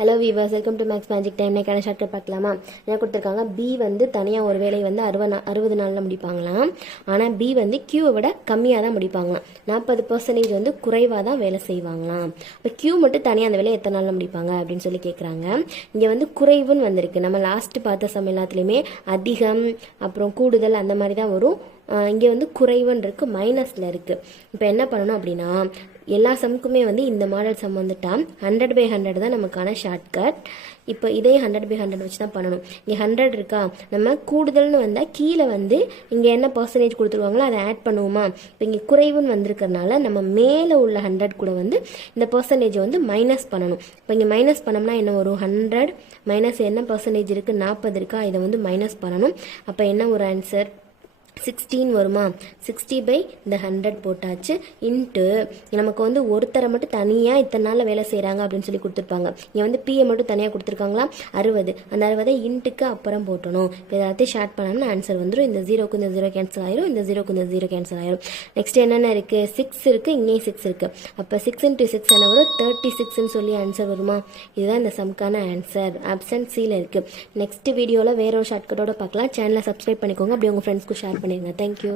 Hello viewers, welcome to Max magic time. இன்னைக்கான shortcut பார்க்கலாமா? என்ன கொடுத்துருக்காங்க, பி வந்து தனியாக ஒரு வேலையை வந்து 60 நாளில் முடிப்பாங்களாம். ஆனால் பி வந்து கியூவை விட கம்மியாக தான் முடிப்பாங்களாம். 40% வந்து குறைவாக தான் வேலை செய்வாங்களாம். இப்போ கியூ மட்டும் தனியாக அந்த வேலையை எத்தனை நாளில் முடிப்பாங்க அப்படின்னு சொல்லி கேட்குறாங்க. இங்கே வந்து குறைவுன்னு வந்திருக்கு. நம்ம லாஸ்ட்டு பார்த்த சம் எல்லாத்துலேயுமே அதிகம் அப்புறம் கூடுதல் அந்த மாதிரி தான் வரும். இங்கே வந்து குறைவுன்னு இருக்குது, மைனஸில் இருக்குது. இப்போ என்ன பண்ணணும் அப்படின்னா, எல்லா சம்முக்குமே வந்து இந்த மாடல் சம் வந்துட்டா 100/100 தான் நமக்கான ஷார்ட்கட். இப்போ இதே 100/100 வச்சு தான் பண்ணணும். இங்கே 100 இருக்கா, நம்ம கூடுதல்னு வந்தால் கீழே வந்து இங்கே என்ன பர்சன்டேஜ் கொடுத்துருவாங்களோ அதை ஆட் பண்ணுவோமா. இப்போ இங்கே குறைவுன்னு வந்திருக்கிறதுனால நம்ம மேலே உள்ள 100 கூட வந்து இந்த பர்சன்டேஜை வந்து மைனஸ் பண்ணணும். இப்போ இங்கே மைனஸ் பண்ணோம்னா என்ன வரும், 100 மைனஸ் என்ன பர்சன்டேஜ் இருக்குது, 40 இருக்கா, இதை வந்து மைனஸ் பண்ணணும். அப்போ என்ன ஒரு ஆன்சர், 16 வருமா. 60/100 போட்டாச்சு. இன்ட்டு நமக்கு வந்து ஒருத்தரை மட்டும் தனியாக இத்தனை நாளில் வேலை செய்கிறாங்க அப்படின்னு சொல்லி கொடுத்துருப்பாங்க. இங்கே வந்து பிஏ மட்டும் தனியாக கொடுத்துருக்காங்களா 60. அந்த 60 இன்ட்டுக்கு அப்புறம் போட்டணும். இப்போ எல்லாத்தையும் ஷார்ட் பண்ணோம்னா ஆன்சர் வந்துடும். இந்த 0க்கு இந்த 0 கேன்சல் ஆயிரும், இந்த 0க்கு இந்த 0 கேன்சல் ஆயிரும். நெக்ஸ்ட் என்னென்ன இருக்குது, 6 இருக்குது, இங்கேயும் 6 இருக்குது. அப்போ 6 × 6 என்ன வரும், 36ன்னு சொல்லி ஆன்சர் வருமா. இதுதான் இந்த சம்க்கான ஆன்சர். ஆப்ஷன் சியில் இருக்குது. நெக்ஸ்ட் வீடியோவில் வேற ஒரு ஷார்ட்கட்டோட பார்க்கலாம். சேனலை சப்ஸ்கிரைப் பண்ணிக்கோங்க, அப்படி உங்கள் ஃப்ரெண்ட்ஸ்க்கு ஷேர் பண்ணிடுங்க. தேங்க்யூ.